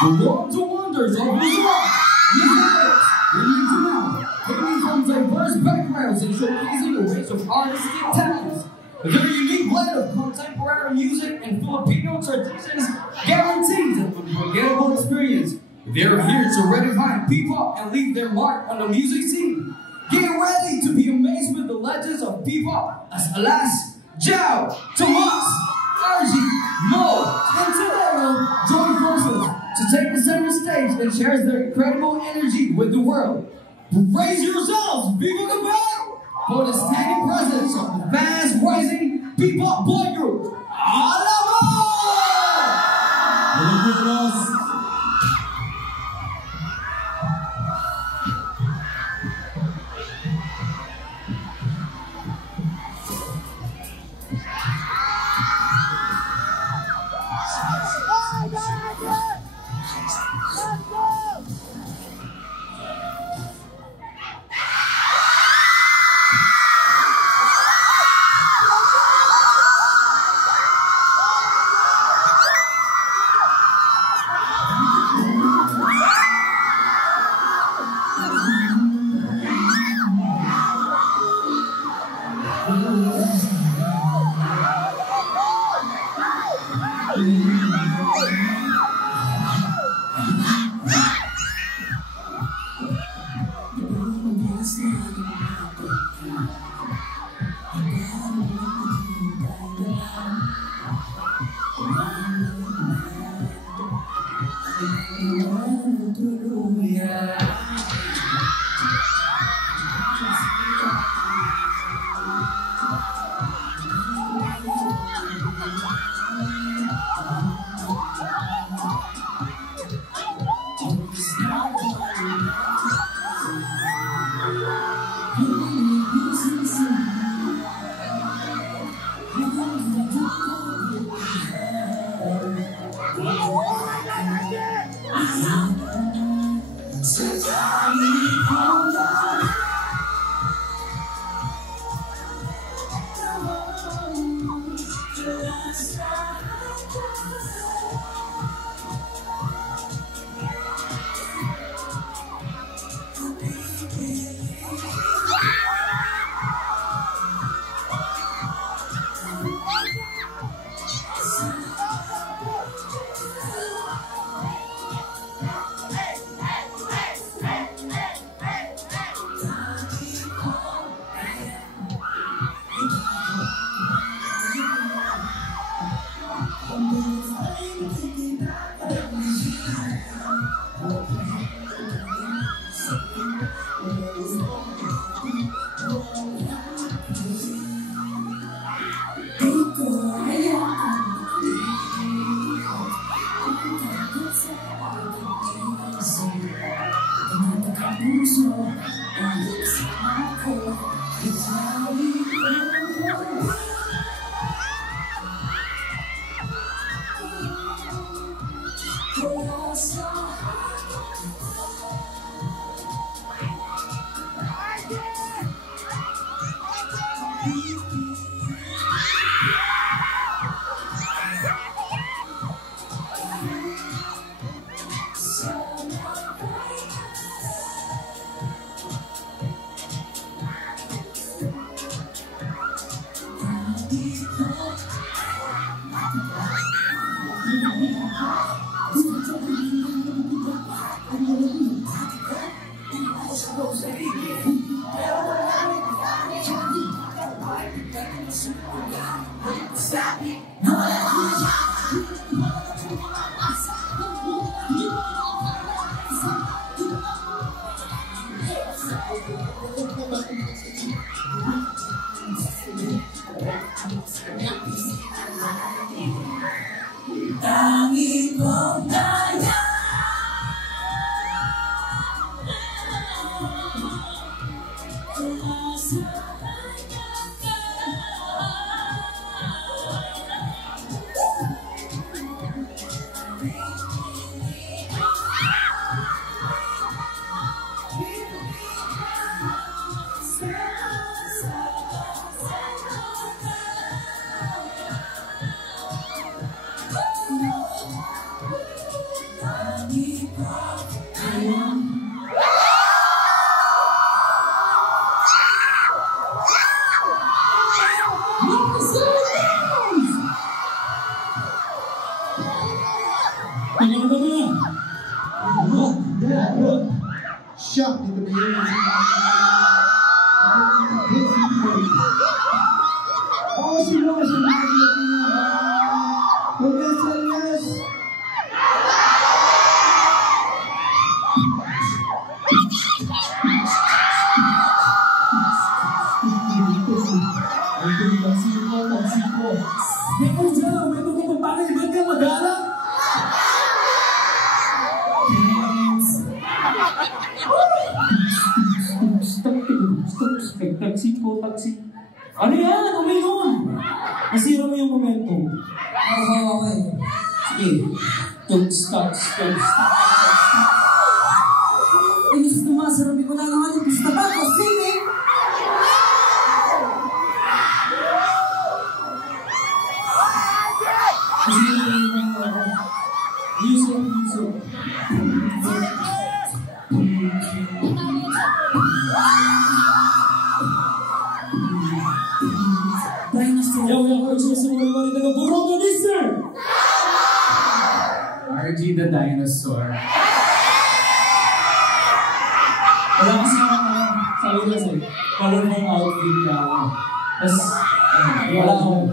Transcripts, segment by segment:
The world to wonders of Brazil. Coming from diverse backgrounds and showcasing a range of artistic talents. Their unique blend of contemporary music and Filipino traditions guarantees an unforgettable experience. They're here to redefine P-pop and leave their mark on the music scene. Get ready to be amazed with the legends of P-pop as Alas, Jao, Tomas, Argy, Mo, and Tadeo join forces to take the center stage and share their incredible energy with the world. Raise yourselves, Viva the Bell, for the standing presence of the fast rising P-pop boy group, Alamo! gumagana? Taxi. Ano yan? Ano yun? Nasira mo yung momentum. Okay. Sige. Don't start. Inis sumasarabi ko na naman yung gusto ba ko, singing! Music. Dinosaur. Yo, gusto mo naman ito ng Burong Minister! RG the Dinosaur. Wala kasi sabi ko kasi, colorful outfit ka ako. Tapos, wala ako.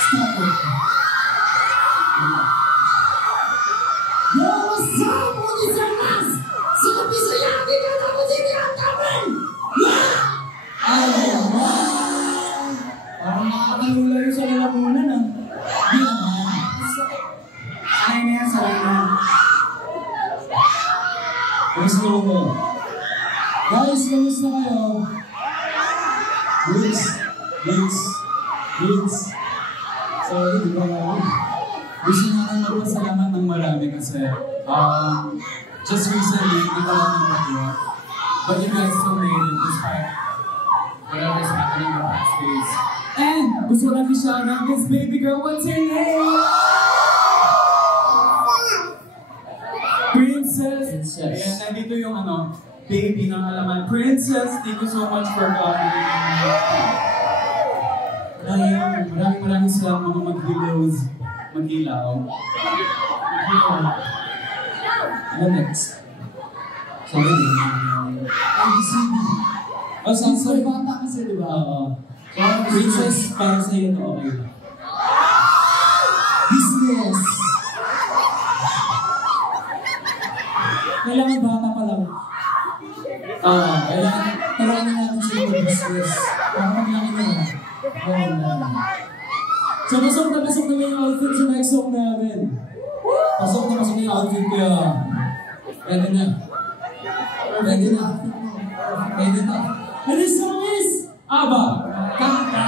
Stop it. Yo, what's up? What is your mask? Sabi sa'yo, hindi ka tapos hindi ka taman! Parang nakakalula yung sa lalamunan ah. Di naman. Sanay na yan, sanay na. Kamusta mo? Guys, kamusta kayo? Vince. Sorry, di ba nga? Gusto namin magpasalamat ng marami kasi just recently, hindi pa lang nag-work. But you guys still made it despite whatever's happening in the past days. And gusto natin shout out this baby girl. What's her name? Princess. Ayan, nandito yung baby ng alaman. Princess, thank you so much for coming. Maraming salamat mga maghilaw. Ano next? Sorry. ABCD. Oh, sorry. Bata kasi, di ba? Oo. So, Princess, para sa'yo ito, okay ba? Business! Kailangan bata pa lang. Kailangan talaga natin sila mag-business. Para maglaki na. So, pasok na yung outfit sa next song namin. Pasok na yung outfit ko yan. Ready na. And this song is ABBA. Kanta.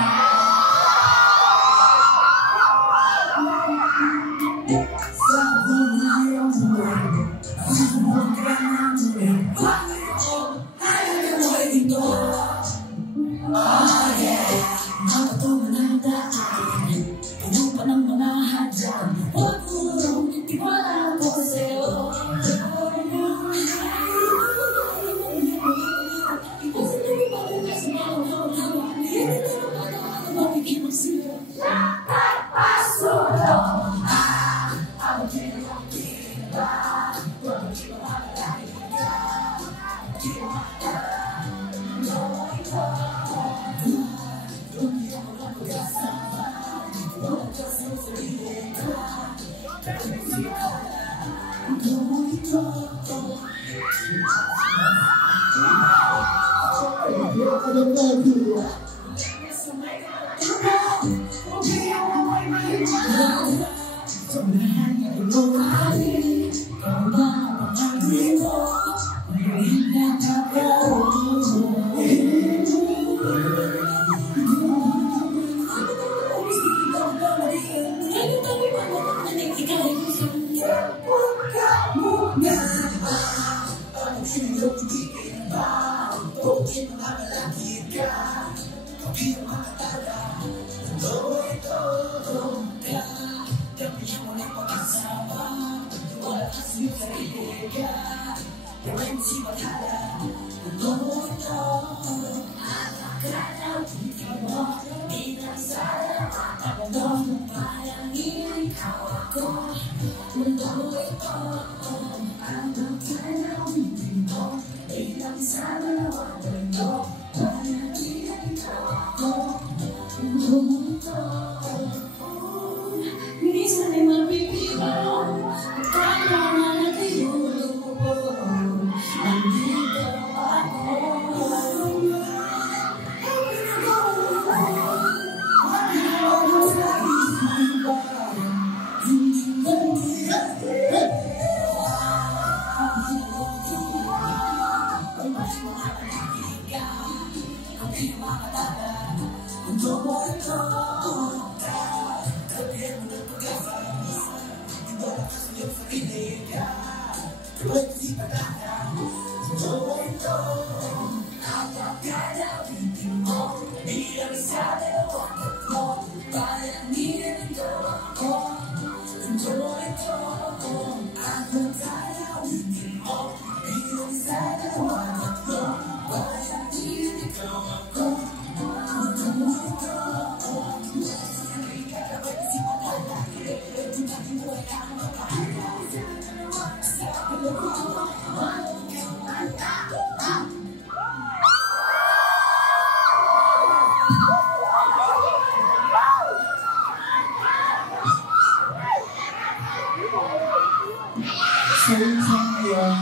So yung song na yun,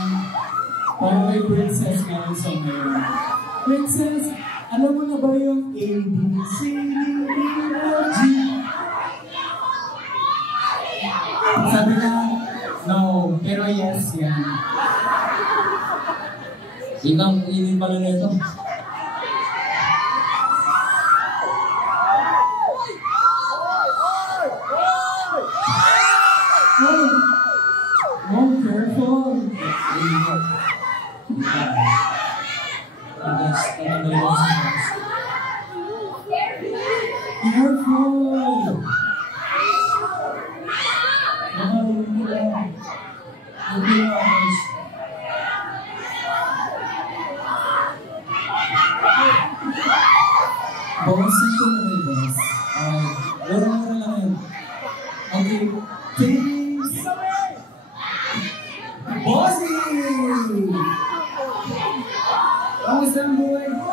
parang may princess nga yung song na yun. Princess, alam mo na ba yung A, B, C, D, E, F, G? Sabi na, no, pero yes yan. Yun pala na ito. Oh, careful. Careful. Boss, ito na rin, boss. Mura-mura lang yun. Okay. Things. Bossy! Kamusta ang buhay ko?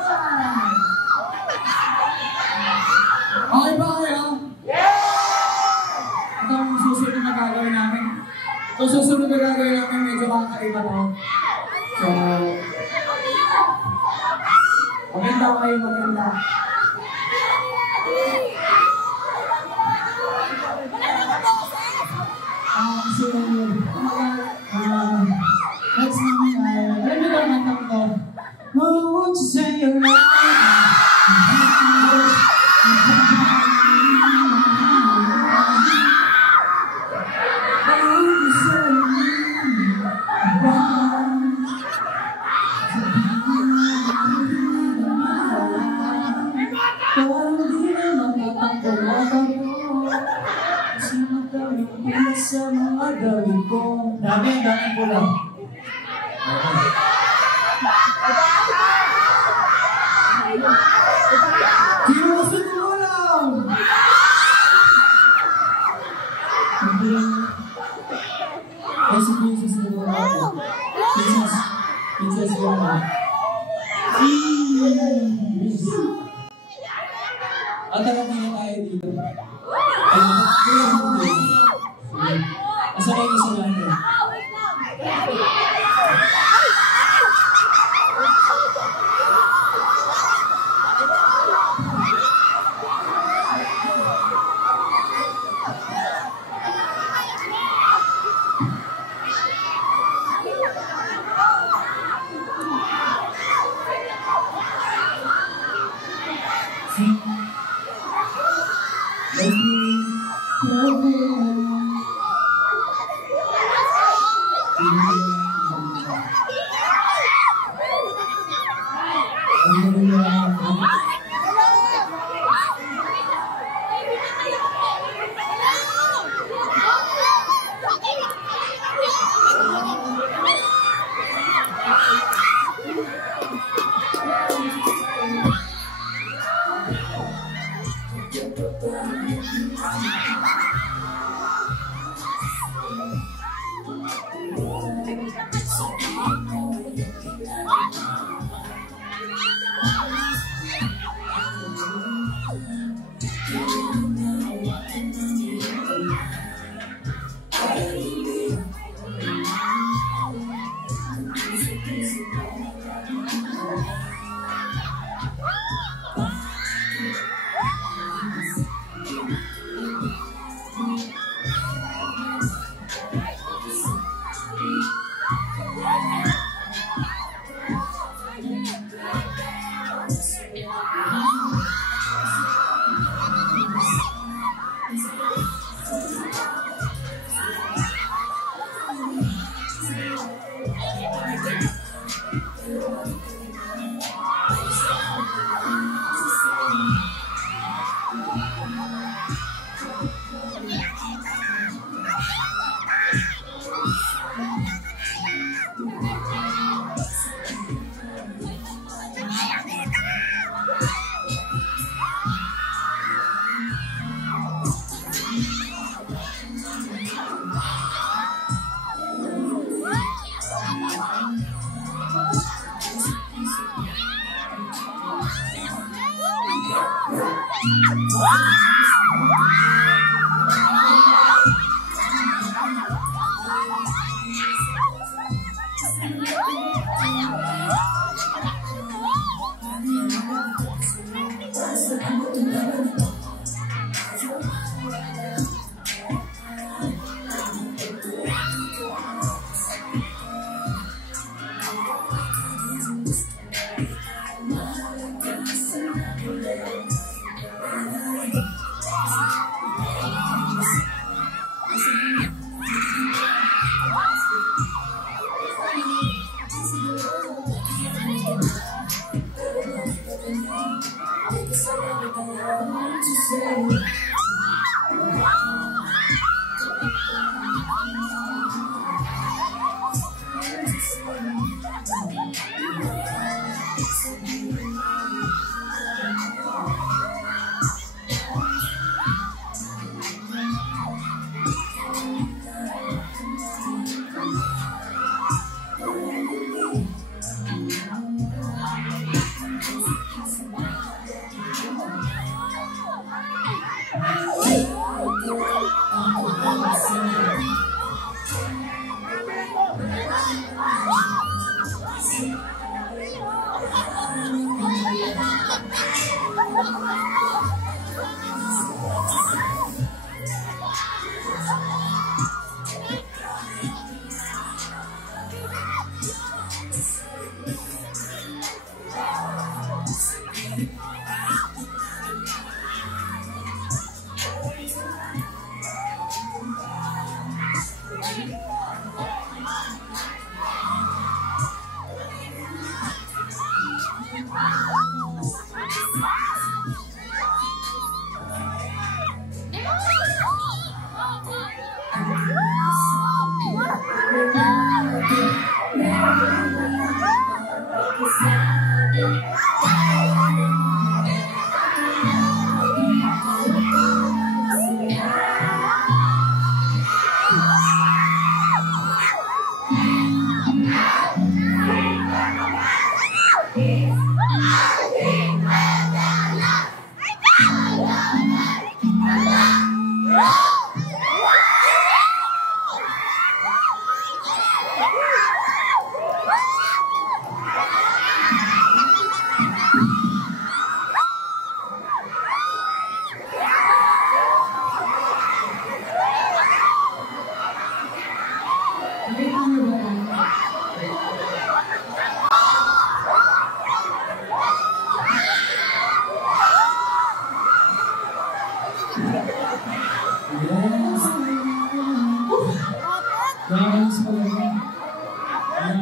Okay ba kayo? Yeah! Ito ang susunod na gagawin namin. Ito susunod na gagawin namin, medyo kakaiba to. So, maganda kayo, maganda. Next namin ay, alam niyo ba natang ko? No, won't you say you're right? Sa mga gawin ko. Dami po lang. Kinusin mo lang! Ay, si Princess na ba ako? Princess yun na. At tarap na tayo dito. Asa kayo isa lang ito?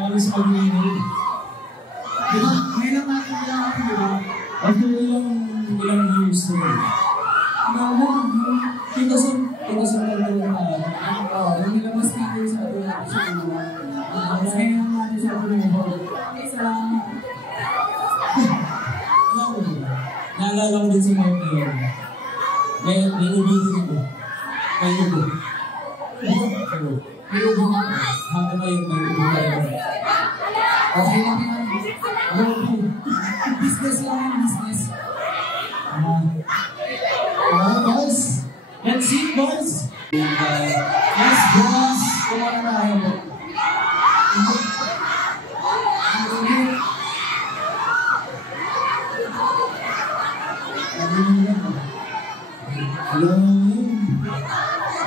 Nakakalis pag-inig. Diba? Ngayon lang natin nilakapin, diba? After ilang years na rin. Tinasan lang na yung nilabas natin sa ating episode na ngayon lang natin sa ating episode. Naalala ko din si Mark ngayon. May ubitin ko. May ubo. May ubo ka. Hanggang ngayon may ubo tayo. Okay lang yan. Business lang yan, business. Boys. Let's see, boys. Yes, boys. Kumana na kayo po. Hello.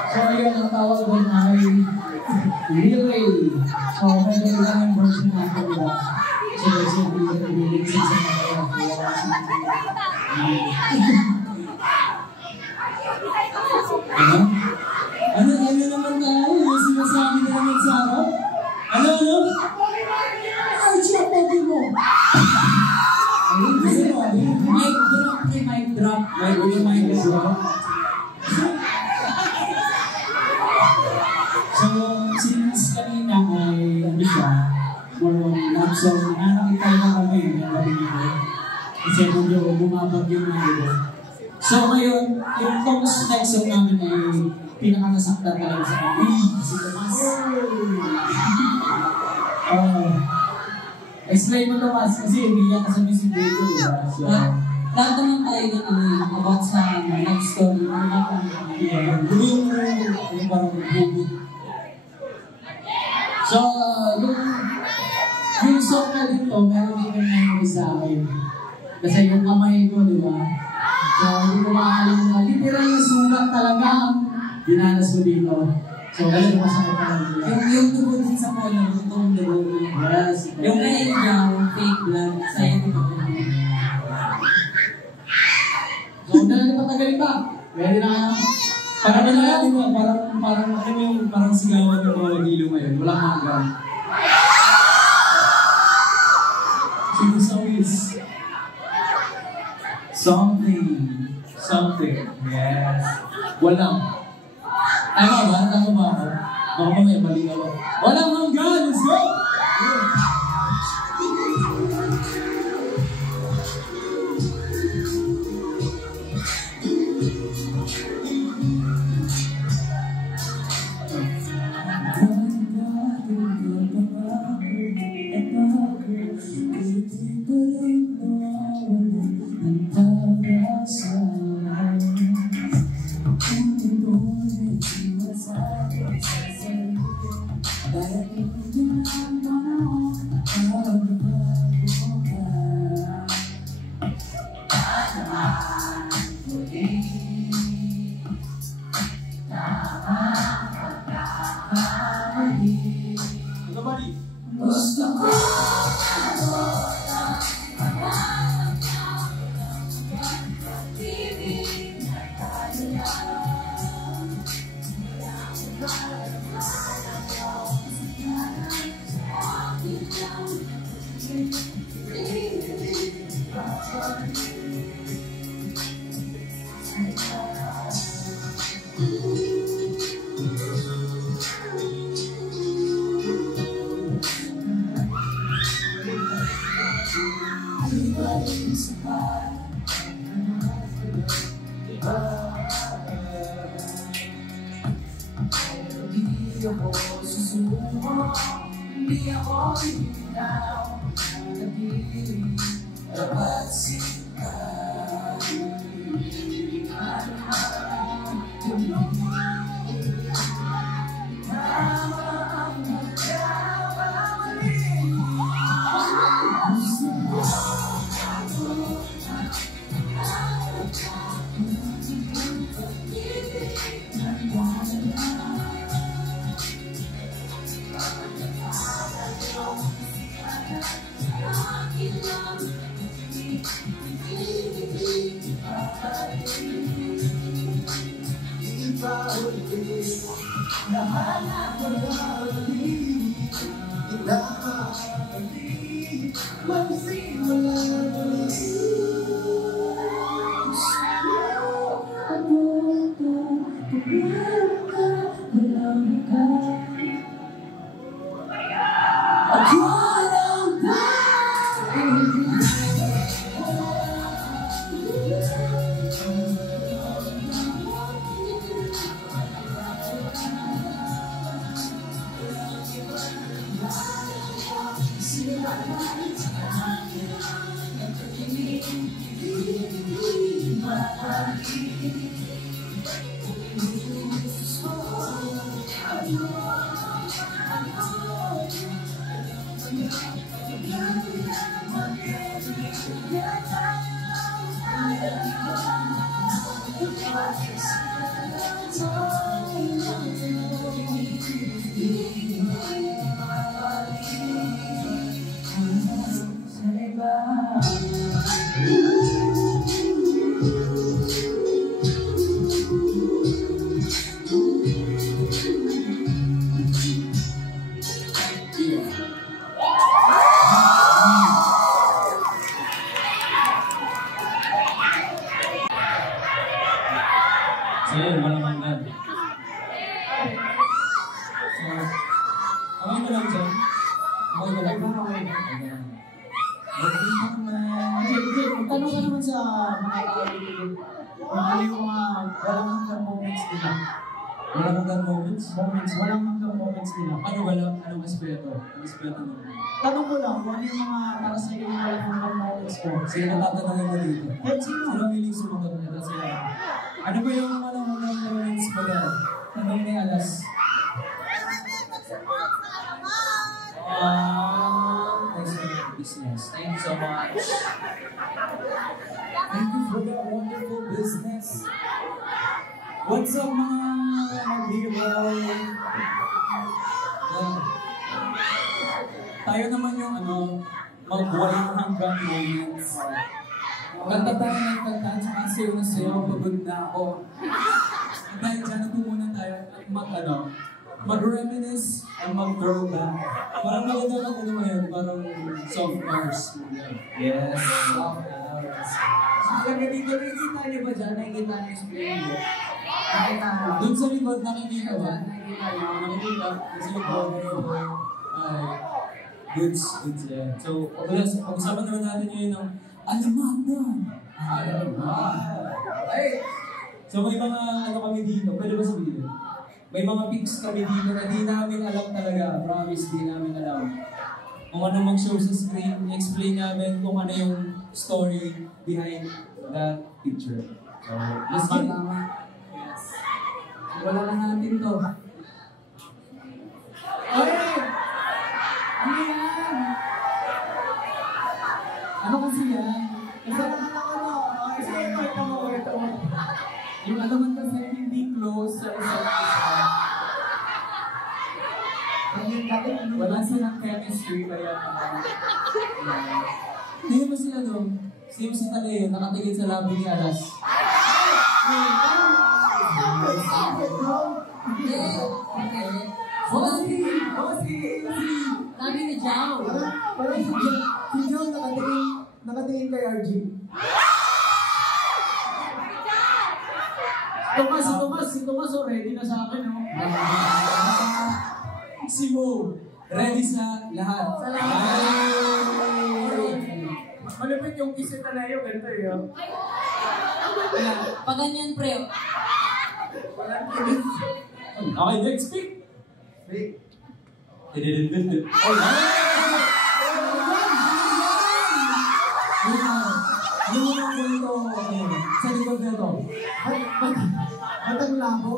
So, yun ang tawag doon ay relay. So, medyo lang yung version natin nila. So, bilig sa mga Ano naman tayo? Yung sinasabi na naman sa harap? Ano? Ay, siya pwede mo! Mic drop. So, since kanina ay ano siya, so nakakita na kami ng nabigay. Kasi medyo bumabag yung nabigay. So ngayon, yung next song namin ay pinakanasaktan talaga sa amin. Si Tomas. Explain mo Tomas kasi hindi niya kasama si Diego. So, lahat naman tayo na about sa next story. Yung parang hugot. So, yung song na dito, meron din yung memory sa akin. Kasi yung kamay ko, di ba? So, hindi ko makakalimutan. Literal na sugat talaga ang dinanas ko dito. So, ganun masakit talaga. Yung tungkol din sa polo, yung dugo. Yes. Yung kain niya, fake blood, sa'yo di ba? So, huwag na natin patagalin pa. Ready na kaya? Parang na lang, di ba? Parang sigawan ng mga magilo ngayon. Walang hanggang. Sinusawis. Something. Yes. Walang. Tama ba? Tama ba ako? Baka mamaya mali ako. Walang hanggan! Let's go! Ano ba ni? Gusto ko hindi ako susuko, hindi ako bitaw, nagiging dapat sikat. Tama ang nagkamali. Gusto ko So yun, walang hanggan. So, okay ka lang dyan? Okay ka lang? Okay naman. Magtanong ka naman sa mga tao dito. Ano yung mga walang hanggang moments nila? Walang hanggan moments? Walang hanggang moments nila. Ano wala? Anong aspeto? Anong aspeto naman? Tanong ko lang, kung ano yung mga para sa iyo yung walang hanggang moments ko. Sino natatanungin mo dito? Kahit sino. Sino ang hiling sumagot na ito sila? Ano ba yung walang hanggang moments mo na? Tanong ni Alas. Thanks for your business. Thank you so much. Thank you for that wonderful business. What's up mga people? Tayo naman yung magwalang hanggang moments. Kanta tayo ng kanta, tsaka sayo na sayo, pagod na ako. At dahil dyan, natumunan tayo mag-reminisce and mag-throwback. Parang maganda ka ano ngayon, parang soft cars. Yes. So, dito nakikita niyo ba dyan? Nakikita niyo yung screen mo? Nakikita mo? Doon sa likod, nakikita ba? Nakikita niyo? Nakikita. Sa likod. Ay, goods, yeah. So, pag-usapan naman natin yun ng alamat na. Ay! So, may mga kami dito. Pwede ba sabihin? May mga pics kami dito na di namin alam talaga. Promise, di namin alam. Kung ano mag-show sa screen, explain namin kung ano yung story behind that picture. So, let's get it. Yes. Wala lang natin to. Oy! Ano yan? Ano kasi yan? Kasi ito mo. Yung alaman kasi hindi close sa isa't Wala silang chemistry, kaya... Tingnan mo sila doon. Sino si Taleo, nakatingin sa labi ni Alas. Sabi ni Jao. Parang si John nakatingin kay RG. Si Tomas, ready na sa akin, oh. Si Mo, ready sa lahat. Malapit yung kiss na layo, ganito eh. Oh. Pag ganyan, pre. Okay, next pick. Sa likod na ito. Matang labo.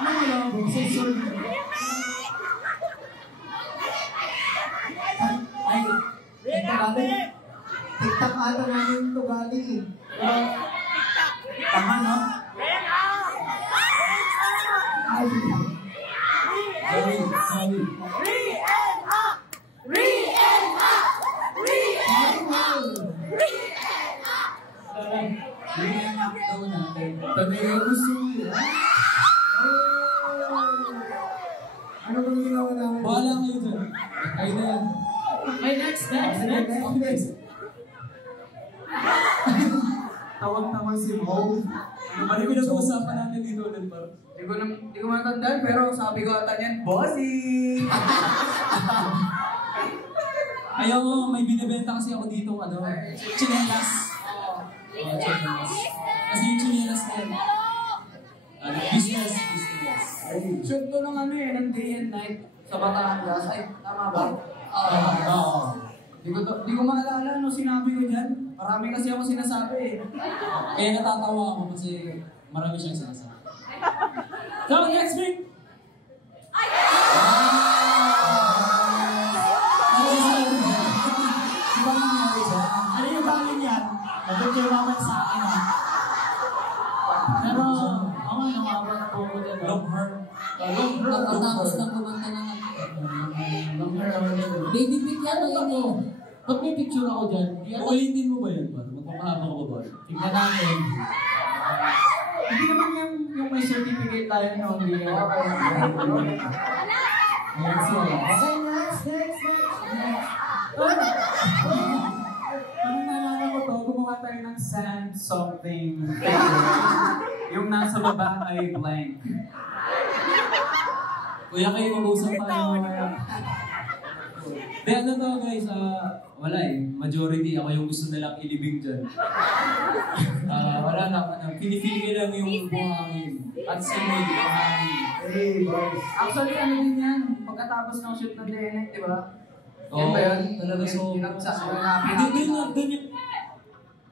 Ano labo? Sensor. Ay, TikTok ata namin ito galing. Tama, no? Ay, Sorry. Talaga gusto mo yan. ano bang ginawa namin? Bahala kayo dyan. Kayo na yan. Okay, next. Tawag-tawag si Mo. Ano pinag-uusapan natin dito ulit, parang? Hindi ko matandaan, pero sabi ko ata niyan, bossy! Ayaw mo, may binibenta kasi ako dito, chinelas. Chinelas. Kasi yung chinelas na yan. Business. Shoot ko ng ng day and night sa Batangas. Ay, tama ba? Oo. Di ko maalala sinabi ko dyan. Marami kasi ako sinasabi eh. Kaya natatawa ako kasi marami siyang sinasabi. So, next week! Ano yung galing yan? Dapat kayo mamaya sa akin, ha? Pero, ako namabot po ko dyan. Long hair. Pagkatapos lang kumanta ng Long hair ako dyan. baby pic yan, o yun eh. Pag may picture ako dyan, Ulitin mo ba yan, par? Magpapahaba ko ba? tingnan natin. Hindi naman yung may certificate tayo na hindi. Ayan siya. Okay, next. Anong naalala ko to? Gumawa tayo ng sand something. Yung nasa baba ay blank. Kuya kayo mag-usap tayo mamaya. Di ano to guys, wala eh. Majority ako yung gusto nilang ilibing dyan. Wala na, pinipili lang yung buhangin. At sunod, buhangin. Hey, boys. Actually, ano din yan? Pagkatapos ng shoot ng DNA, di ba? Yan ba yan? Talaga so. Doon Doon yung...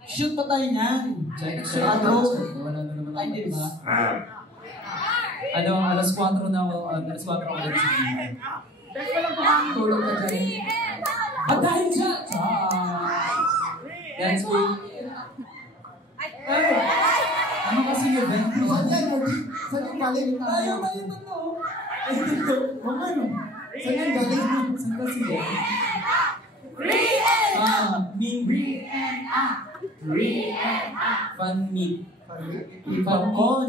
Shoot pa tayo niyan. Check. Wala na naman Ay, di ba? Alas 4 na ako, alas 4 ako na sa gym. tulog ka dyan. At dahil siya! That's week. Ano kasi yung event? Saan yan, RG? Saan yung galing? Tayo tatlo. Mga ano? Saan yung galing? Saan kasi yun? Fun meet. Ipapon.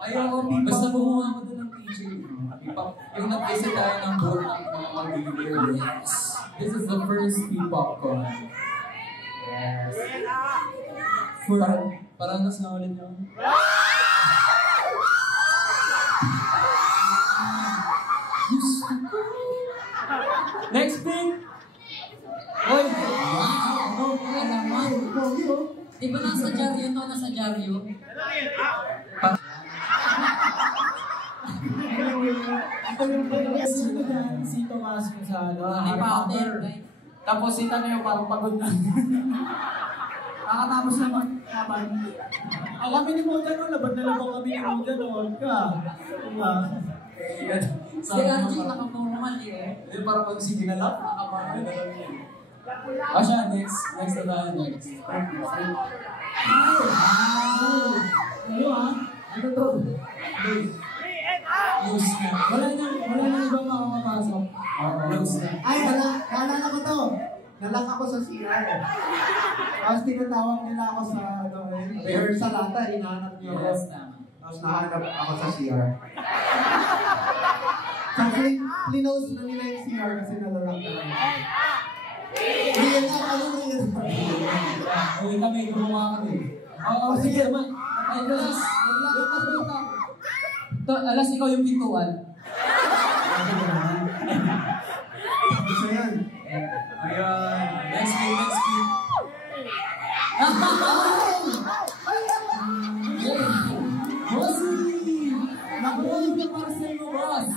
Ayaw ko, basta kumuha ko doon ng teacher. Yung nag-visit tayo ng board ng mga mag-video. This is the first P-Popcorn. Yes. Parang nas na ulit yun. Next thing! Wow! Ano naman? Di ba nasa dyaryo to? Nasa dyaryo? Si Tomas yung sa ano, Ay, Harry Potter. Potter. Tapos si Taneo parang pagod na. Nakatapos naman. Kami ni Mojan, labad na labang kami ni Mojan, huwag ka. Diba? Si Archie nakapormal eh. Hindi, parang pag sige na lang, nakaparang na lang yan. Siya, next na tayo, next. Ano ah? Ano to? eh. Tapos tinatawag nila ako sa rehearsal ata, hinahanap niyo ako. Yes, tama. Tapos nahanap ako sa CR. So, clinose na nila yung CR kasi nalulak na lang. Real up, ano real up? Uy, kami, gumawa kami. Oo, sige naman. Ay, Alas, ikaw yung pintuan. Gusto yan. Ayun. Next week. Bossy! Nakuha ka para sa iyo, boss!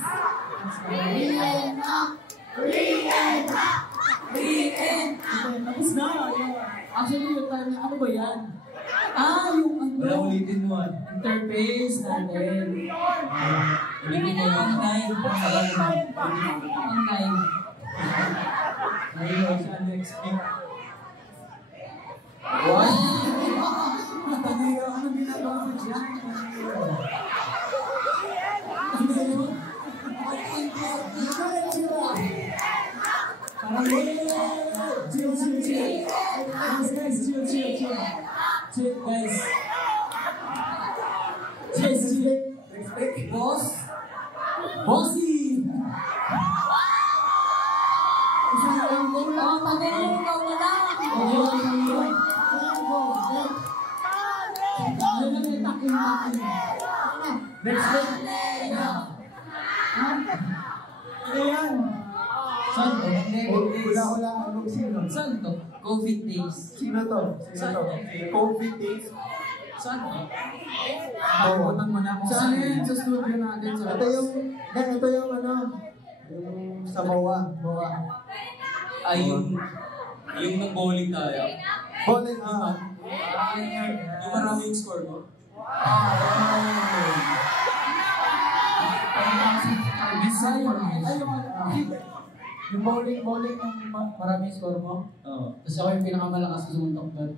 Tapos na! Actually, yung time na, ano ba yan? Yung ano? Wala ulitin mo. Interface natin. Ulitin mo. Online. Ayun, sa next week. What? Ano ginagawa mo dyan? Parang chill. Guys, chill. Chill, guys. Chill. Boss. Bossy! Ikaw na lang. Next week. Ano yan? Saan to? Hula-hula, anong sino? Saan to? COVID days. Sino to? COVID days. Saan to? Pakutan mo na kung Saan yan? Sa studio natin. Ito yung ano, yung sa MOA. Ay, yung nag-bowling tayo. Bowling, Yung maraming score mo. Yung bowling ng maraming score mo. Oo. Tapos ako yung pinakamalakas sa sumuntok doon.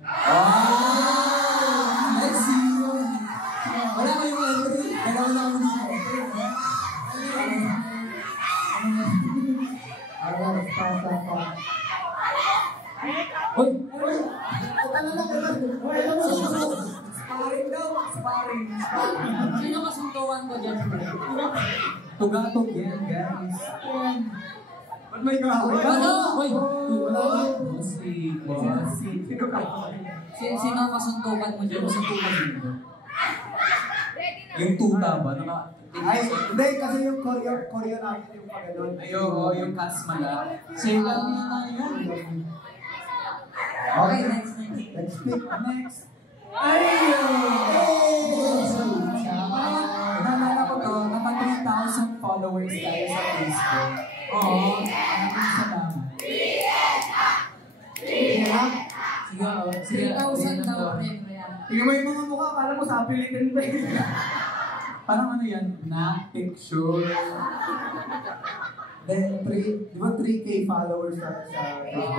Let's see you. Wala kayong entry. Dalawa lang ako dito. Uy! Sino kasuntuan ko dyan? Tugatog yan, guys. Ba't may kahoy? Uy! Wala ka. Sino kasuntukan mo dyan? Kasuntukan dito. Yung tuta ba? Ay, hindi, kasi yung choreo natin yung pagano'n. Yung kasmala. Save lang na yan. Okay, next. Let's pick next. Naalala ko to, naka 3,000 followers tayo sa Facebook. Oo, maraming salamat. Sige, 3,000 daw premium yan. Tingnan mo yung mga mukha, akala mo sa Pilitin ba yun? Parang ano yan? Na picture. Then, di ba 3K followers sa Facebook?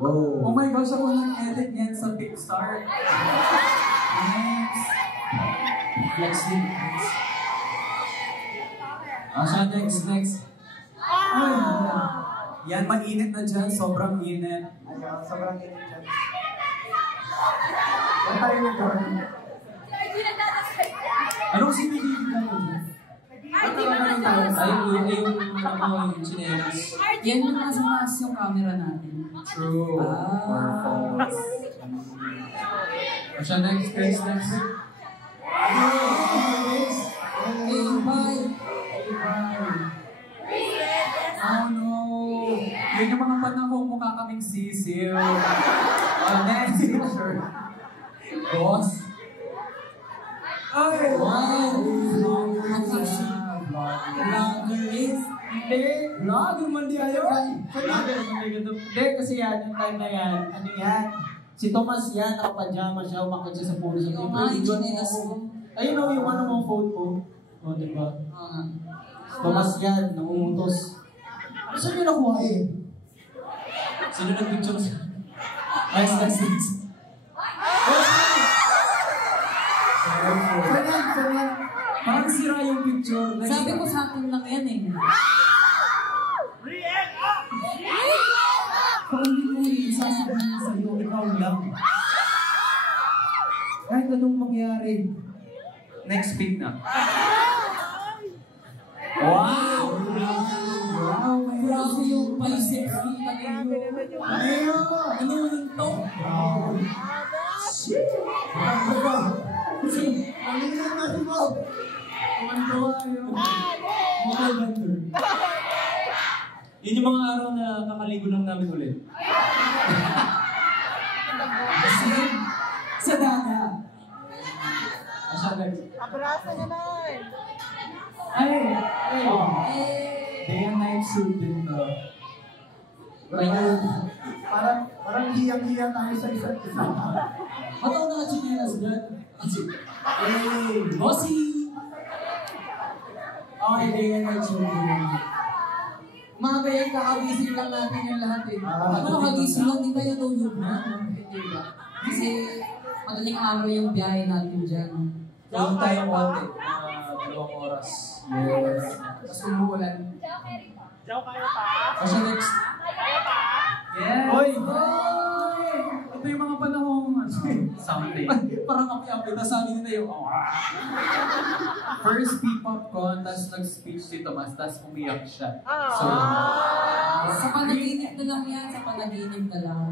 Wow. Oh my gosh, ako nag-edit yan sa Pixar. Next. Flexing. Siya, next. Ay, yan, mainit na dyan. Sobrang init. Ayaw, sobrang init dyan. Saan tayo nagkaroon? Anong sinigil ka mo dyan? Yung chinelas. Yan yung nasa taas yung camera natin. True. Siya, next. Hey, bye! Oh no! Yun yung mga panahong mukha kaming sisiw. Next picture. Boss? Ay! Wow! Vlogger is? Hindi. Vlogger man di ayo? Hindi, kasi yan, yung time na yan, ano yan? Si Tomas yan, nakapajama siya, umakit siya sa puno sa Yung mga chinelas ko. Ayun o, yung ano mong phone ko. O, diba? Tomas yan, nangungutos. Saan nyo nakuha eh? Sino nag-picture siya? Next. Saan yan? Parang sira yung picture. Sabi ko sa akin lang yan eh. Kung hindi mo isa sasabihin sa'yo, ikaw lang. Kahit anong mangyari. Next pick na. Wow! Wow, may Grabe yung biceps ni Talino. Ano yung to? Mangilan na si Bob! Tumantawa yun. Mobile vendor. Yun yung mga araw na kakaligo lang namin ulit. Sa dagat. Abraso naman! Ay! Day and night shoot din to. Parang hiyang-hiya tayo sa isa't isa. Ba't ako nakachinelas dyan? Bossy! Okay, day and night shoot din. Mga kaya kakagising lang natin yung lahat eh. Ano kakagising lang, di kayo tulog na? Hindi ba? Kasi madaling araw yung biyahe natin dyan. Tulog tayo konti. 2 oras. Yes. Tapos umuulan. Diyaw kayo pa? Kasi next. Yes! Hoy! Ito yung mga panahong something. Parang kapi-api, tapos sabi nila yung First P-pop ko, tapos nag-speech si Tomas, tapos umiyak siya. So, Sa panaginip na lang yan, sa panaginip na lang.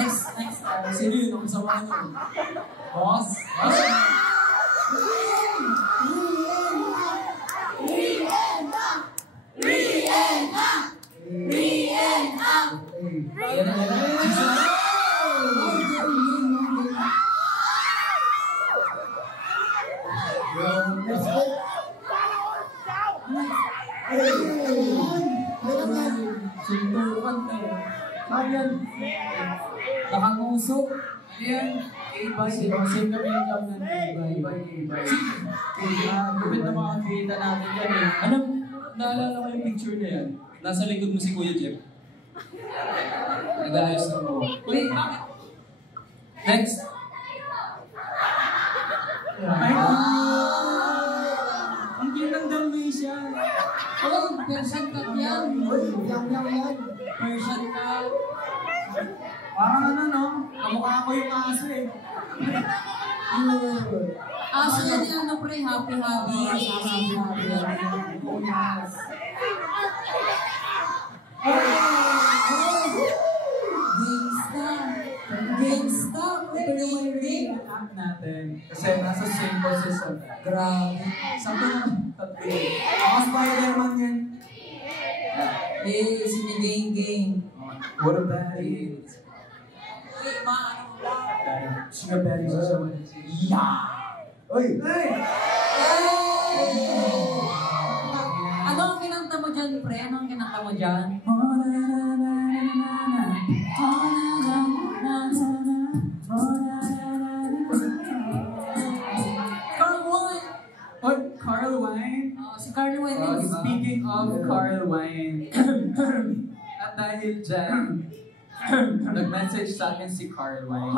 Next. sino yun? Ang sama nyo? Boss? Next week. Suntukan na. Marian. Nakangusok. Ayan. K-Bye. Same kami yung job ng K-Bye. Gupit na makakita natin yan eh. Alam, naalala ko yung picture na yan. Nasa likod mo si Kuya Jeff. Nag-aayos ng mo. Wait, bakit? Next. Ang cute ng Dalmatian. Oh, Persian cat yan. Yang yan. Persian cat. Parang ano no? Kamukha ko yung aso eh. Aso yan yung ano pre, happy. Gangsta. Training. App natin. Kasi nasa same position. Grabe. Sabi naman, tatlo. Ako Spider-Man yan. Eh, siniging. What a bad Wait, ano ba? Sugar daddy sa saman. Oy! Ano ang kinanta mo dyan, pre? Ano ang kinanta mo dyan? Carl Wine! Oh, Carl Wine. Si Carl Wine yun. Speaking of Carl Wine, at dahil dyan, nag-message sa akin si Carl Wine.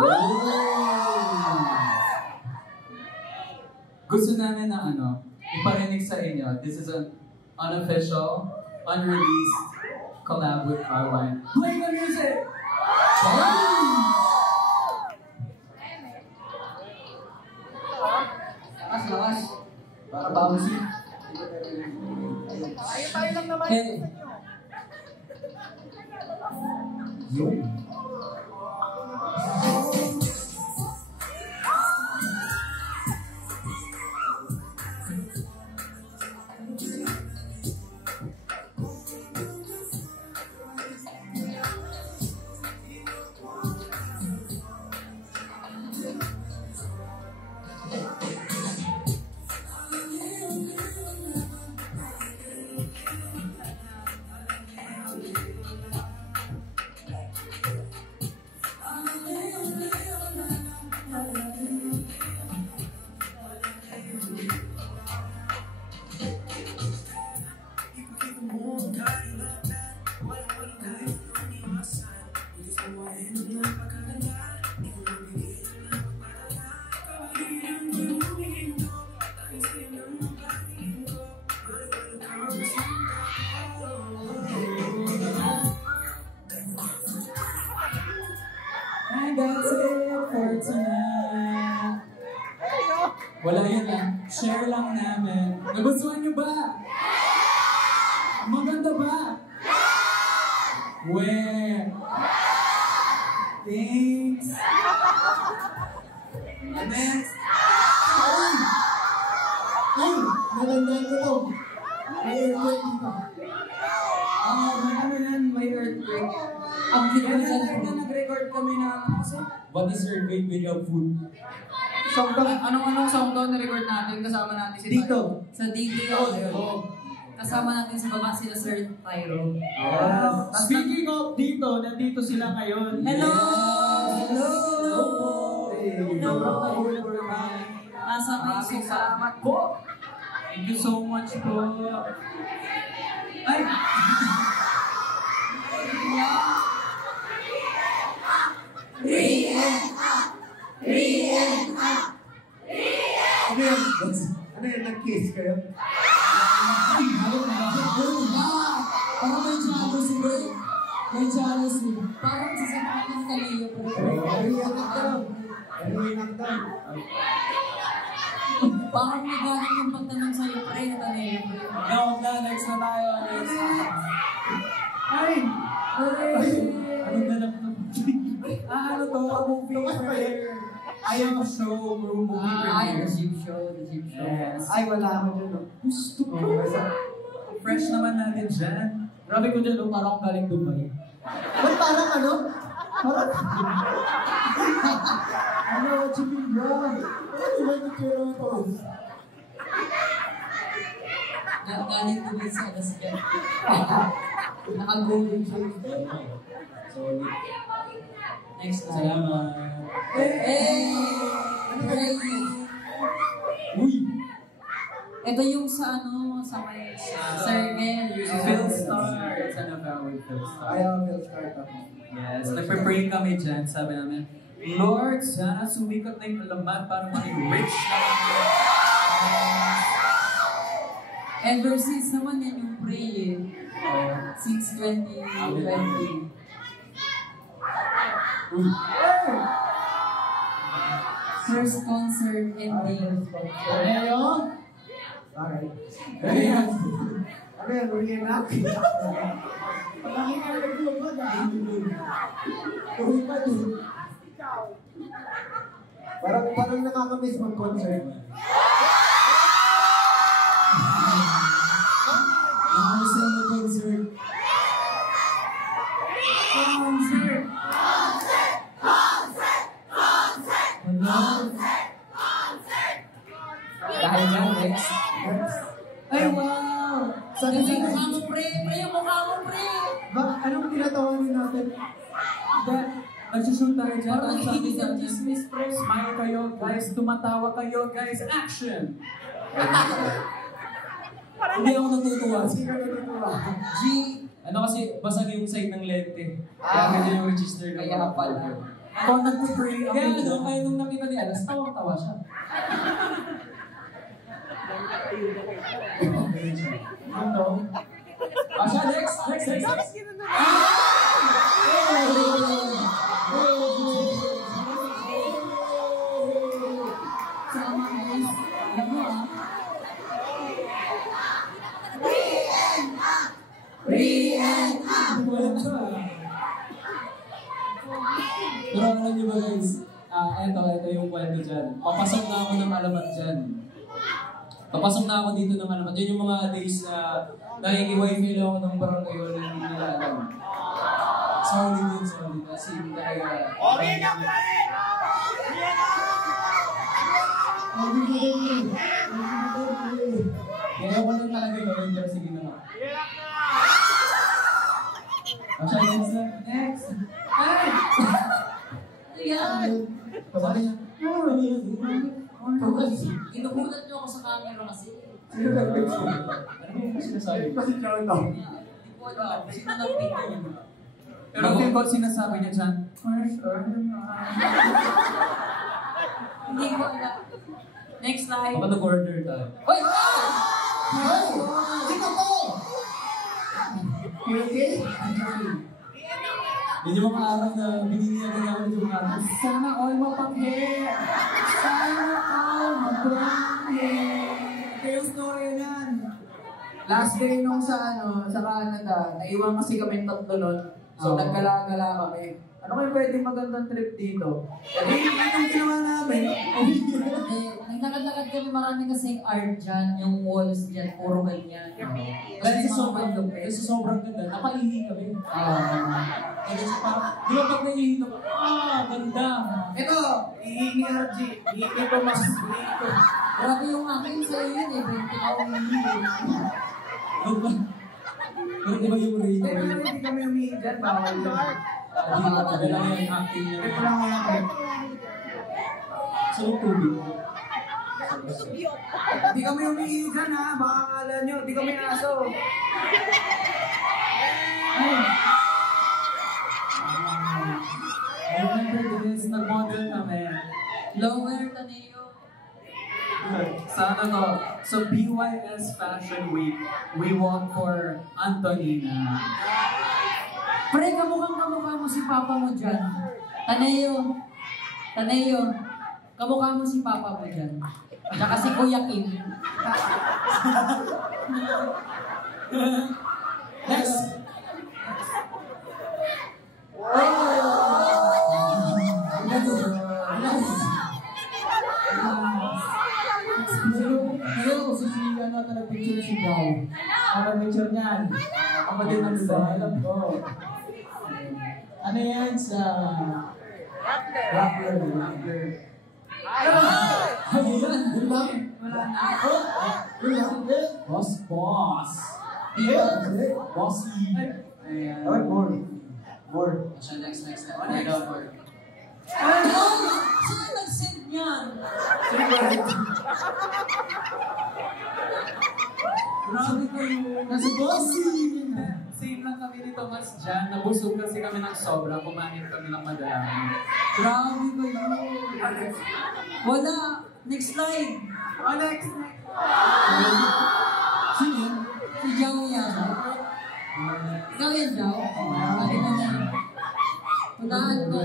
Gusto namin na iparinig sa inyo. This is an unofficial, unreleased collab with Carl Wine. Play the music! Lakas. Para bouncy. Tayo lang naman. Hey. Wala yun lang. Share lang namin. Nagustuhan niyo ba? Maganda ba? Where? Thanks. Next. Ay! Nagandaan ko to. May airport dito. Ano yan? May earthquake. Ang Kaya kinaganda na nag-record kami na what is earthquake without food? Anong sounddown na record natin? Kasama natin si Dito. Tyro. Sa dito. Kasama natin sa baba sila Sir Tyro. Yes. Speaking of dito, nandito sila ngayon. Hello! Hello! Hello! Nasa may Salamat po! Thank you so much po. Ay! Ano yan? Ano yan? Nag-kiss kayo? Parang may jealousy, bro. May jealousy. Parang sasabihin ng kaliyo, bro. Ariyan knockdown. Ariyan knockdown. Parang may galing yung pagtanong sa'yo, pre, na kaliyo, bro. Next na tayo. Next. Ay! Anong ganap na? Ano to? A movie premiere. I am a show, movie Ay, the premiere. Jeep Show, the Jeep Show. Yes. Ay, wala ako dyan. Oh. Gusto ko. Fresh naman natin dyan. Grabe ko dyan, parang akong galing Dubai. Ba't parang ano? Parang... Ano, what you mean, bro? Ano ba yung tsura mo to? Galing ko din sa Alaskan. Naka-golden show. Solid. Next na. Salamat. Hey! Uy! Ito yung sa sa may circle. Philstar. It's an about with Philstar. Ayaw, Phil start ako. Yes, nagpe-pray kami dyan. Sabi namin, Lord, sana sumikat na yung alamat para maging rich na kami. Ever since naman yan yung pray eh. Since 2020. First concert ending. Ano? Alright. Ayan. Ano yan? Reenact? Palagi nga nag-vlog ah. Uwi pa din. Parang nakakamiss mag-concert. Nakamusta yung mag-concert? Concert! Dahil dyan, next. Ay, wow! Kasi mukha mo, pre! Pre, yung mukha mo, pre! Anong tinatawanin natin? Nagsushoot tayo dyan. Parang Ang sabi hindi sa sa chismis, pre. smile kayo, guys. Tumatawa kayo, guys. Action! Hindi ako natutuwa. Kasi ka natutuwa. G. Ano kasi, basag yung side ng lente. Ah. Kaya ganyan yung register ng Kaya pala. Kung nagpo-pray ako. Kaya ano, kaya nung nakita ni Alas, tawang-tawa siya. Ano? Siya, next! Sama, guys. Alam mo, ah. Wala siya. Pero alam niyo ba guys, ito yung kwento dyan. Papasok na ako ng alamat dyan. Papasok na ako dito ng alamat. Yun yung mga days na nakiki-wifi lang ako ng barangay o hindi nila alam. Solid yun, solid. As in, talaga. Kaya ko lang talaga gawin pero sige na nga. Asya, next na. Next! Ay! Yan! Sabi niya, Inugulat niyo ako sa camera kasi. Sino nag-text mo? ano yung sinasabi? Kasi Charles daw. Hindi ko alam. Sino nag-picture niyo? Pero feel ko sinasabi niya dyan, Hindi ko alam. Next slide. baka nag-order tayo. Hoy! Hey! Sino to? Okay? Yun yung mga araw na bininiyagan ako ng mga araw. Sana all mapanghe! Sana all mapanghe! Kayo story yan. Last day nung sa Canada, naiwan kasi kami tatlo nun. So, nagkala-gala kami. Ano kayo pwedeng magandang trip dito? Yun yung ginawa namin. Naglalakad kami, marami kasing art dyan, yung walls dyan, puro ganyan. Kasi sobrang ganda, napaihi kami. Kasi parang, di ba pag naihi ka, ganda. Ito, ihingi RG. Ihingi ko mas. Grabe yung akin sa'yo yun eh, 20 ako yung Pero di ba yung rain? Hindi kami humihingi dyan, bawal yun. Hindi na padala yung acting niya. Ito lang yan. So, tubig. Hindi kami humihingi dyan ha, baka akala nyo, hindi kami aso. I remember this, nag-model kami. Lower, Taneo. Sa ano to? So, BYS Fashion Week, we walk for Antonina. Pre, kamukha mo si papa mo dyan. Taneo, kamukha mo si papa mo dyan. Tsaka si Kuya Kim. Next! Ngayon, si picture si Bao. Para picture niyan. Kapatid ng design. Alam ko. Ano yan sa... Rappler. Ano yan? Yun lang? Yun lang? Boss. Bossy. Ayan. More. Next. Ano? Sino nag-send niyan? Grabe kayo. Nasa bossy. Same lang kami nito, mas dyan. Nabusog kasi kami ng sobra. Kumain kami ng madami. Grabe kayo. Wala. Next slide. Next. Sino yun? Si Jao yan. Ikaw yan, Jao? Sabi mo na. Punahan ko.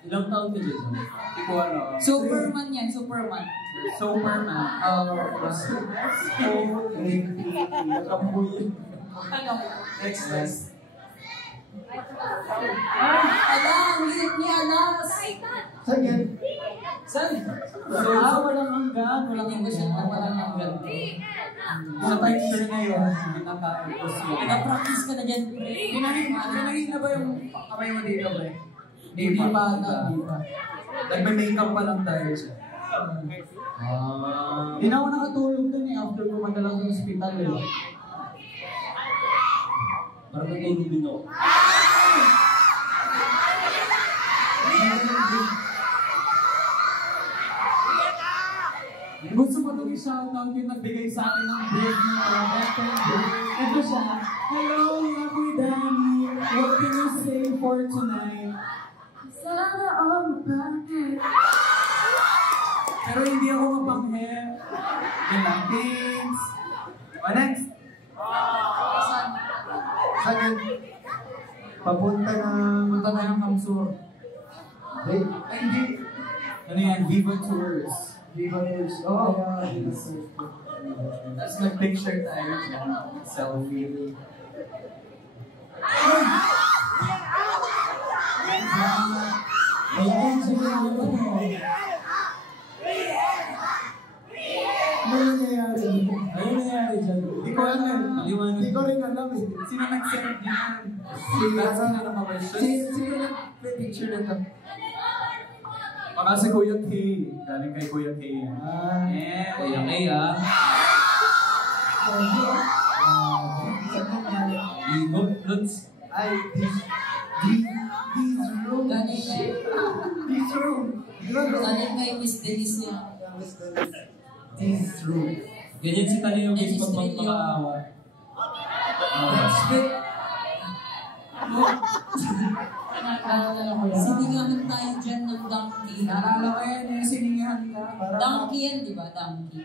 Ilang taon ka dyan? Hindi ko ano. Superman yan, Superman. Superman. Next. Ala, ang liit ni Alas. Saan yan? Saan? Walang hanggan. Hindi ko siya na walang hanggan. Sa time sure ngayon, pinakain ko siya. Nag-practice ka na dyan, pre. Pinagin na ba yung kamay mo dito, pre? Hindi pa. Nagme-makeup pa lang tayo siya. Hindi na ako nakatulog dun eh after ko madala sa hospital eh. Parang natulog din ako. Gusto ko nung i-shoutout yung nagbigay sa akin ng bread na ito siya. Hello, Abu Dani. What can you say for tonight? Sana all bakit? Pero hindi ako mapanghe. Yan lang. Thanks. Next. Saan yan? Papunta ng Kamsur. Hey. Ay, hindi. Ano yan? Viva Tours. Viva Tours. Oh, yeah. Tapos nag-picture tayo dyan. Selfie. Ayan, sige na ako. Ano nangyayari? Ano nangyari dyan? Hindi ko alam. Maliwanag. Hindi ko rin alam eh. Sino nag-send yan? Sino Sino nag-picture na to? Baka si Kuya K. Galing kay Kuya K. Ah. Kuya K ah. Lutz. Ay, this room. This room. Galing kay Miss Denise niya. This room. Ganyan si Tani yung Ganyan gusto si Tani yung- magpakaawa. Siningahan tayo dyan ng donkey. Naalala ko yan, yung siningahan ka. Donkey yan, di ba? Donkey.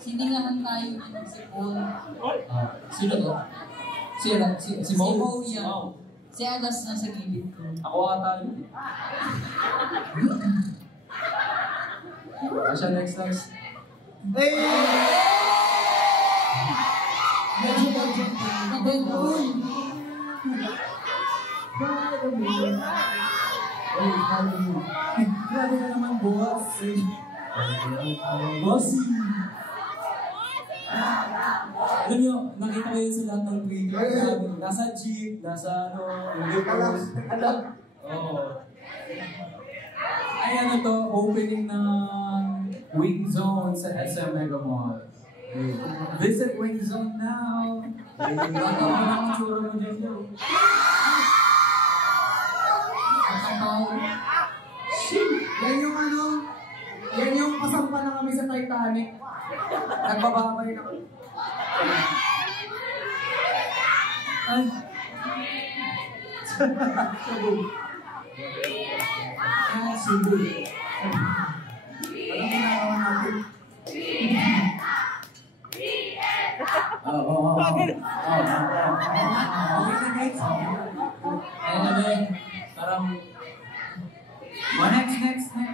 Siningahan tayo ng sipon. Sino to? Si Mo yan. Si Agas nasa gilid ko. Ako ata yun. Asya, next. Medyo budget na. Nabagol. Grabe na naman, boss. Bossy. Alam nyo, nakita ko yun sa lahat ng Twitter. Nasa jeep, nasa Ay, ano to, opening ng Wing Zone sa SM Mega Mall. Visit Wing Zone now. Baka mo na ang tsura mo dyan yun. Yan yung kasampa na kami sa Titanic. Nagbababay na kami. Ay. Subo. Anong ginagawa natin? Ayun, parang... next. Ano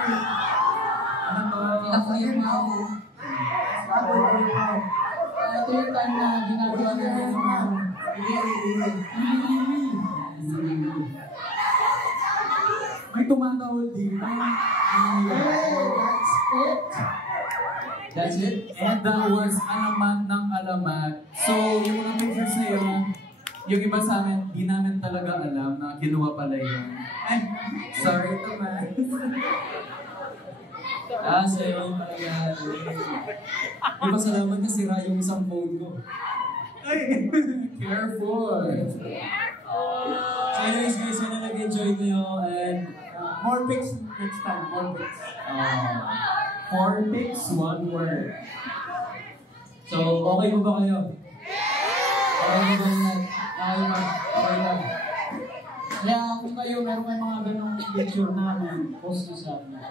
to? Pinakaliw na ako. Ito yung time na ginagawa natin yung May tumatawal din. That's it. And that was Alamat ng Alamat. So, yung mga pictures na yun, yung iba sa amin, di namin talaga alam na kinuha pala yun. Sorry to man. So yun talaga. May pasalamat na sira yung isang phone ko. Careful. So anyways guys, sana nag-enjoy kayo and More pics next time. More pics. 4 pics, 1 word. so okay mo ba kayo? Okay mo ba yan? Okay lang. Kaya kung kayo meron kayong mga ganong picture namin, post nyo sa amin.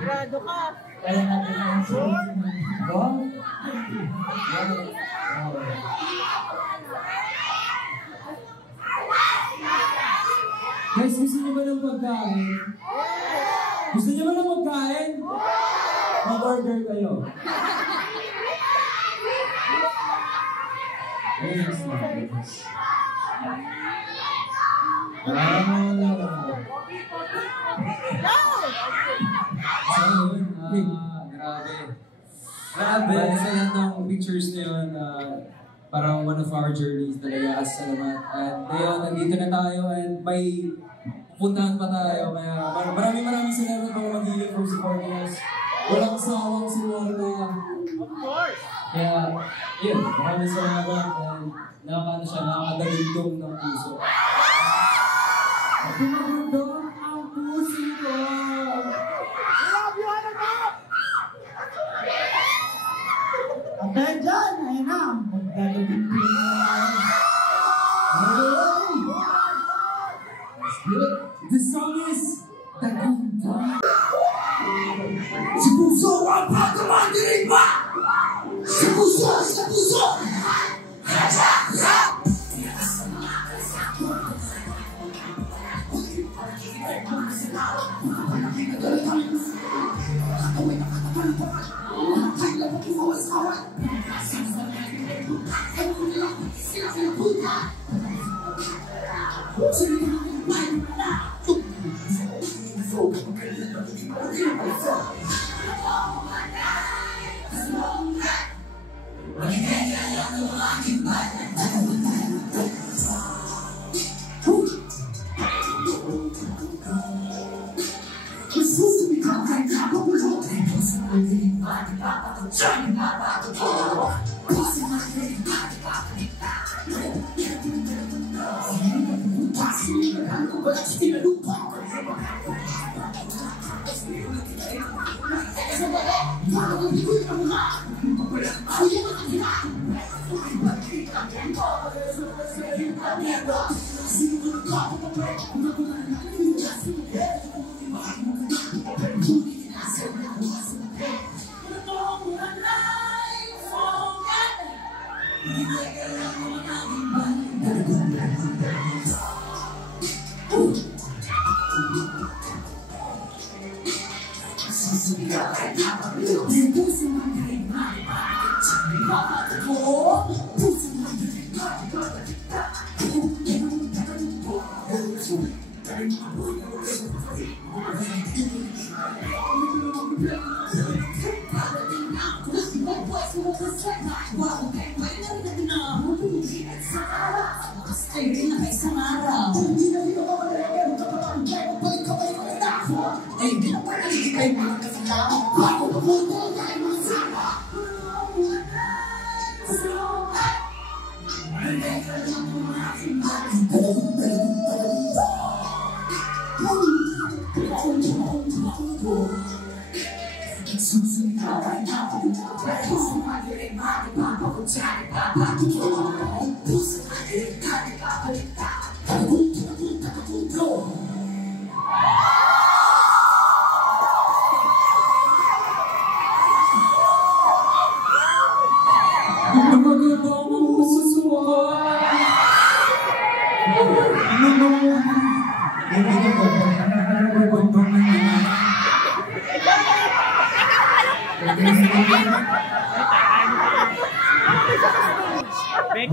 Grado ka. Kaya natin ang Guys, gusto niyo ba ng pagkain? Gusto niyo ba ng pagkain? Mag-order kayo. Yes, Grabe, sa lahat ng pictures na yun, parang one of our journeys talaga as Salamat. And ngayon, nandito na tayo and may puntahan pa tayo. Kaya maraming salamat mga mag-ilig for supporting us. Walang sawang sinuwarta. Of course. Kaya, yun, maraming salamat and nakakadalindong ng puso. Pinagandang ang puso ko! Love you, Alamat! At dahil dyan, ayun na. Magdalagin ko The song is Tagunta. Si puso ang pagkamandinig ba? Si puso!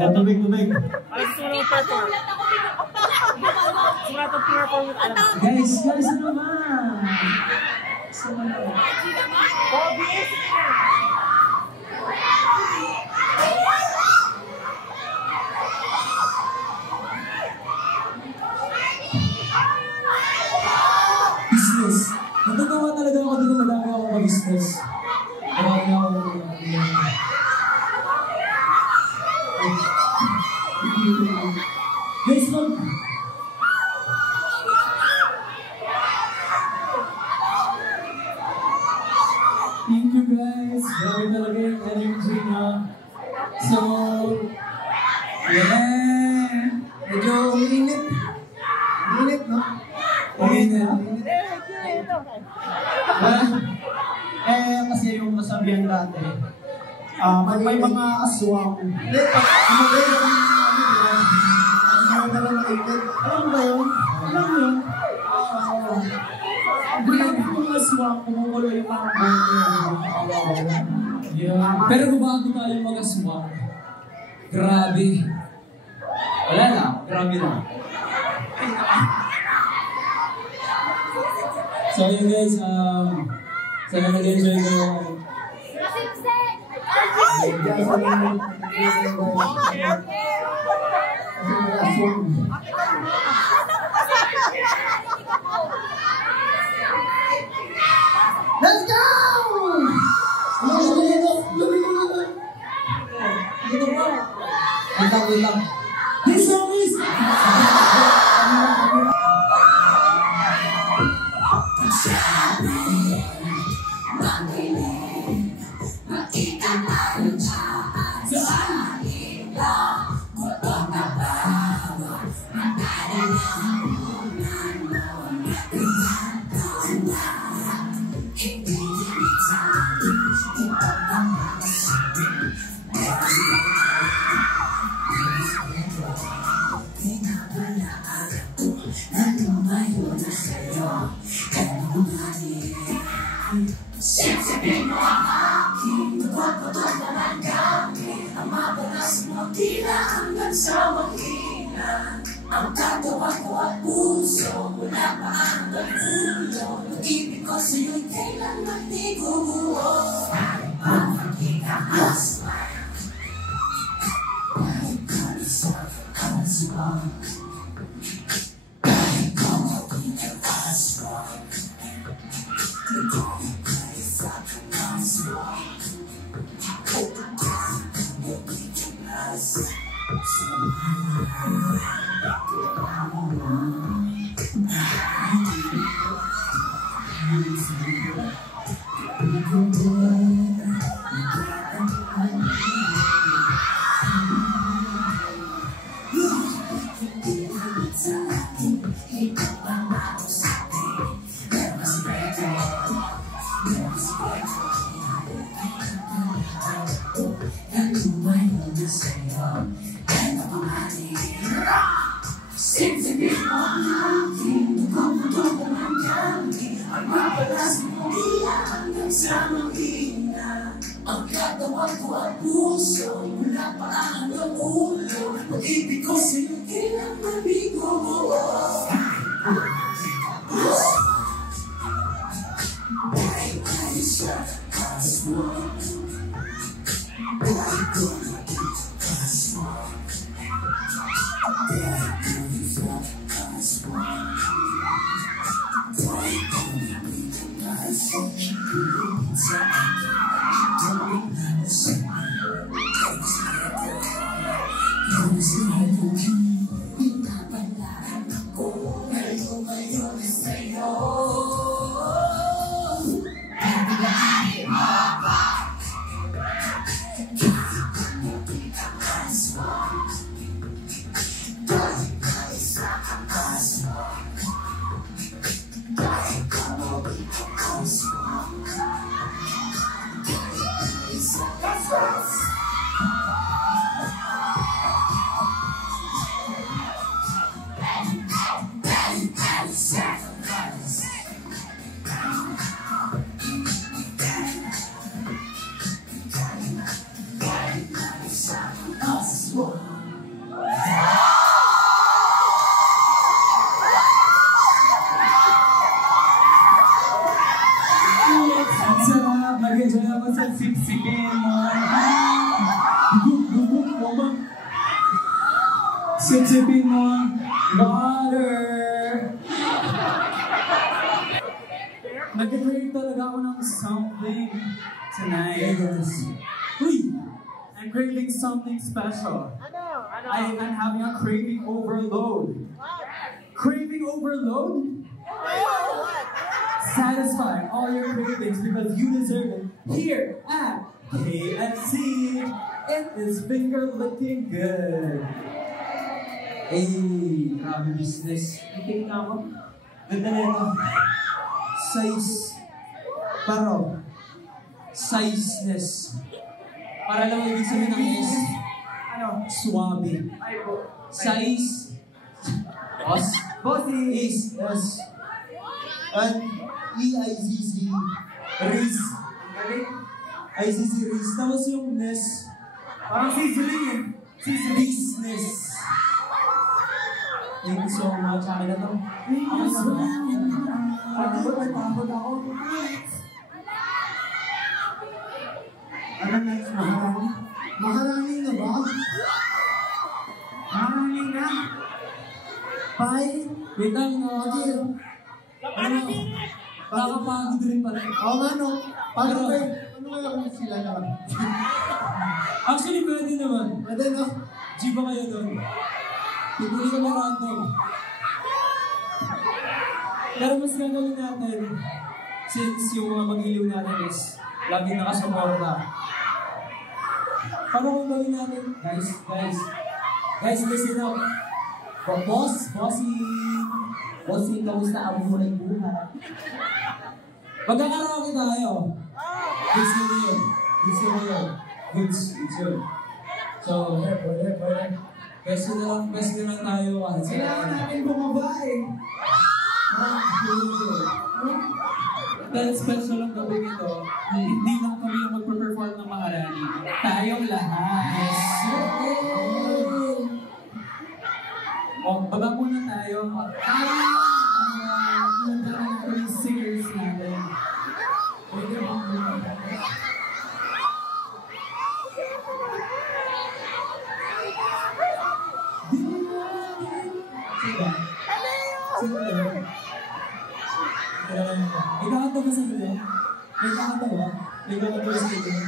Tubig. Guys, ano ba? Business. Natatawa talaga ako dito, madami ako mag-business. Marami ako guys, look! Thank you guys. Grabe talaga yung energy na. So, yeah! Medyo uminit. Uminit, no? Uminit. Kasi yung nasabihan dati, may mga aswang. Hindi, ano na lang mainit. Alam mo ba yun? Alam mo yun? Grabe yung mga aswang, kumukulo yung mga bote. Yeah. Pero bago tayo mga aswang, grabe. Wala na, grabe na. So yun guys, sana nag-enjoy kayo. Let's go! Wait lang. This song is... Ang katawa ko at puso, wala pa ang pagpulo. Pag-ibig ko sa'yo'y kailanman di gugulo. Ang makita aswang, kahit kalisang aswang, kahit kumapita aswang, nagawin kayo sa aswang, nagawin aswang. Sa Ang katawan ko at puso, mula paa hanggang ulo. Pag-ibig ko sa'yo, kailang mabigo mo. Dahil tayo sa kaswa, dahil ko naging kaswa, dahil tayo sa kaswa, dahil ko naging kaswa. Tulungan sa akin, tulungan sa akin. Yung sinabi ko, itapalaan ako, ngayon sa'yo. Sipsipin mo water. Nag-crave talaga ako ng something tonight. Uy! I'm craving something special. I'm having a craving overload. Craving overload? Satisfy all your cravings because you deserve it here at KFC. It is finger licking good. Hey, grabe business. Iting na ako. Ganda na ito. Size. Paro. Sizeness. Para lang ibig sabihin ng S. Ano? Suwabe. Size. Boss. Bossy. Is. Yes. And E-I-Z-Z. Riz. I-Z-Z Riz. Tapos yung ness. Parang sizzling eh. Business. Thank you so much. Akin na to. Thank you so much. May pagod ako. Ano next? Maharani? Maharani na ba? Maharani na? Pai? Wait lang, ano? Nakakapagod rin pala. Oo nga no. Paano ba? Ano kaya kung sila naman? Actually, pwede naman. Pwede no? G ba kayo doon? Pipili ko na random. Pero mas gagawin natin, since yung mga mag-iliw natin is lagi nakasuporta. Paano kung gawin natin? Guys, listen up. Bossy, kamusta ang buhay? Magkakaraoke tayo. Gusto mo yun. Goods yun. So, pwede. Best na lang tayo. Kailangan natin bumaba eh. Dahil special ang gabi ito, hindi lang kami yung magpe-perform ng Maharani. Tayong lahat. Yes, sir! O, baba muna tayo. Nandang natin yung singers natin. Pwede ba muna tayo? Ikakanta ba sa iyo? May kakanta ba? May kakanta ba sa iyo?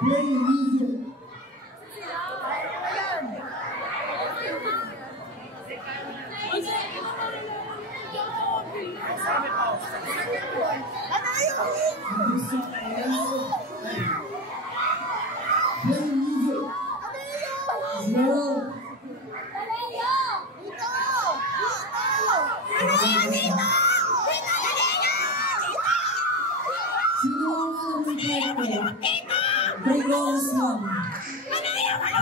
Play music. Break rolls lang.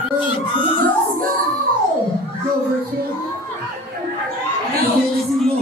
Let's go! Go, Rachel. Okay, let's go.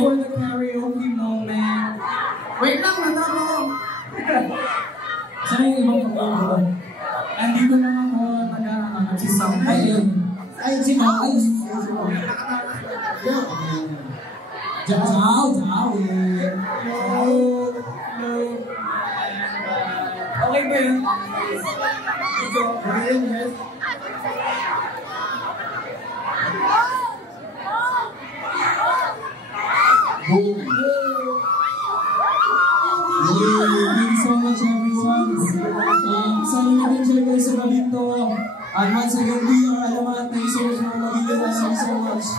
For the karaoke moment. Wait lang, natama ko. Saan yung ibang pagkakaroon? Andito lang ako, nagsisang. Ayun. Ay, si Mao. Ay, si Okay ba yun? Thank you so much, everyone. Sana nag-enjoy kayo sa gabi to. And once again, we are Alaman. Thank you so much, mga magiging. Thank you so much.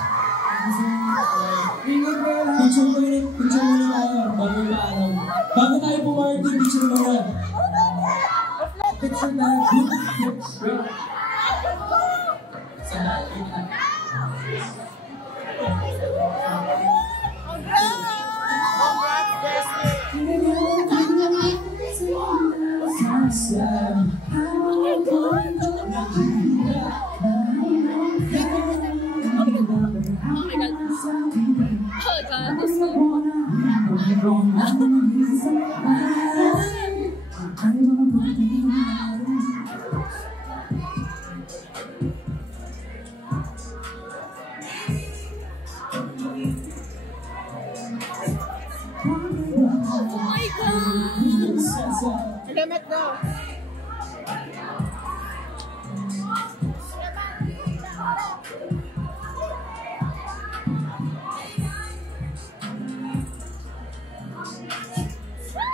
Picture muna tayo. Bago tayo pumarty, picture muna. sa lahat ng extra. Sa lahat ng Limit daw.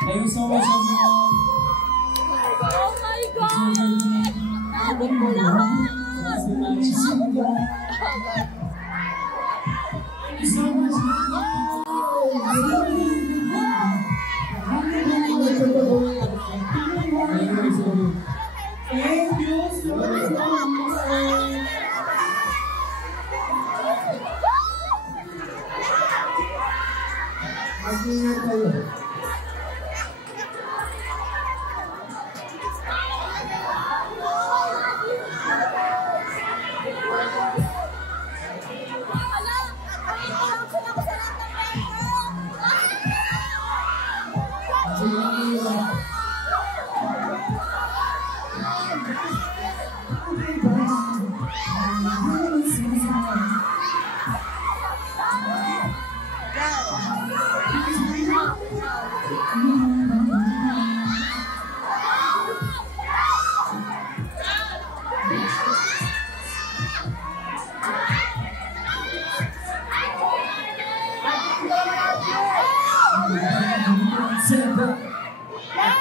Thank you so much, everyone. Oh my God! Natin ko lahat! Thank you so much. Thank you so much. Mag-ingat kayo.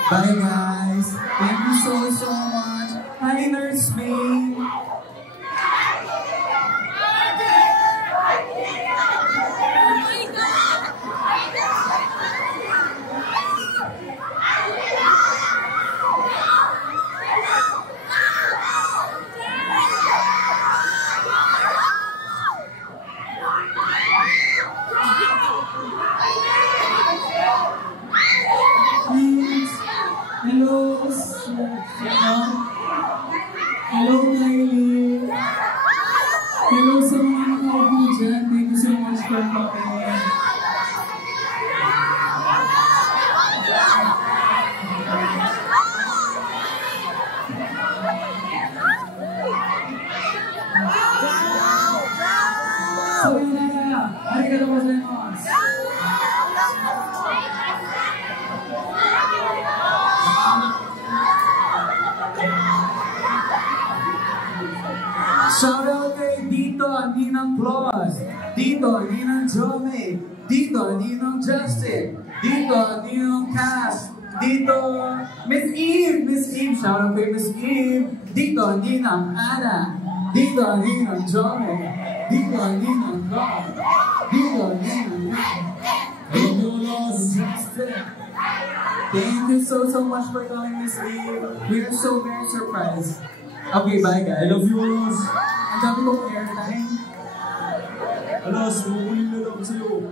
Bye guys. Thank you so much. Hi Nurse May. Hello, hello Kylie. Hello sa mga nakaupo dyan. Thank you so much for coming. So yun na, arigatou gozaimasu. Shout out kay Dito, Ninang Claus, Dito, Ninang Jome, Dito, Ninang Justin, Dito, Ninang Cass, Dito, Miss Eve, shout out kay Miss Eve, Dito, Ninang Ana, Dito, Ninang Jome, Dito, Ninang God, Dito, Ninang Dito, Justin. Thank you so much for coming, Miss Eve. We are so very surprised. Okay, bye guys. I love you all. Ang dami kong airtime. Alas, mamuling na lang sa'yo.